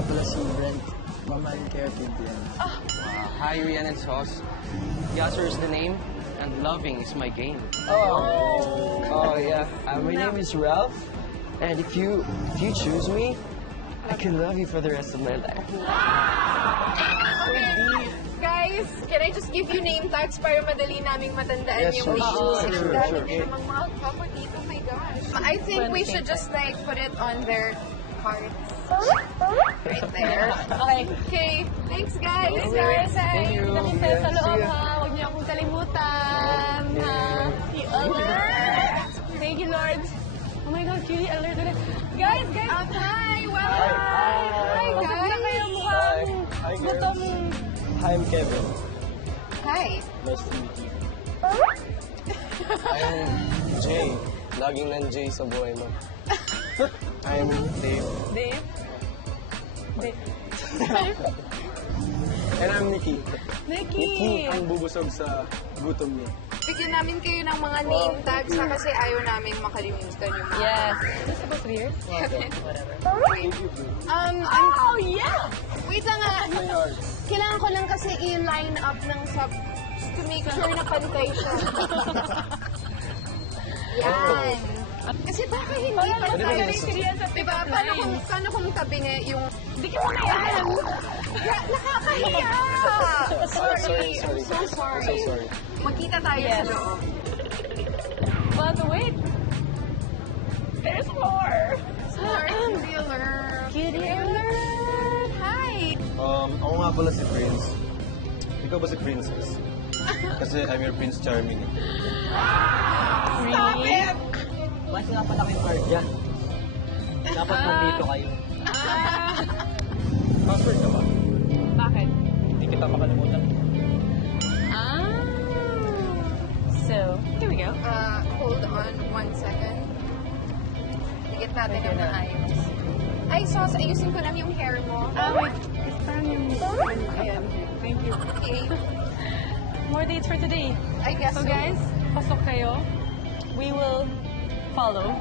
nga pala si Brent. Mamahalin kayo at Indian. Hi, Rian and Sauce. Yasser is the name, and loving is my game. Oh yeah. My name is Ralph, and if you choose me, I can love you for the rest of my life. Guys, can I just give you name tags para madali naming matandaan Yes, yung sure, names? sure, Dami sure. din namang mga couple dito, oh my gosh. I think we should just like put it on their cards. Right there. Okay. Okay, thanks guys. Thank you. Kita kayo sa loob, ha? Huwag niyo akong kalimutan, ha? Alert! Thank you, Lord. Oh my God, cutie, alert ulit. Guys! Hi, well, hi Bakit na kayo guys. mukhang Hi, girls. gutom? Hi, I'm Kevin. Hi. Nice to meet you. I'm Jay. Laging nan-Jay sa buhay mo. I'm Dave. Dave? And I'm Nikki. Nikki! Ang bubusog sa gutom niya. Bigyan namin kayo ng mga name tags ha, kasi ayaw namin makalimutan yung mga... Yes. Is this supposed to be yours? Whatever. Oh, yeah! Wait lang nga. Kailangan ko lang kasi i-line up ng sub to make sure na pantay siya. Yan. Kasi baka hindi pa tayo. Diba? Paano kung tabi nga yung... Hindi ka mo na yan! Nakakahiya! Sorry. I'm so sorry. So sorry. Magkita tayo sa loob. But wait! There's more! Sorry, cutie alert. Cutie alert! Hi! Ako nga pala si Prince. Ikaw ba si Princess? Kasi I'm your Prince Charming. Stop it! Mas nga pala kayong guardia. Dapat nandito kayo. Password ka ba? Bakit? Hindi kita makalimutan. So, here we go. Hold on 1 second. Higit natin ang maayos. Ay, Sos, ayusin ko lang yung hair mo. Wait. Parang yung... Ayan. Thank you. Okay. More dates for today. I guess So guys, pasok kayo. We will follow.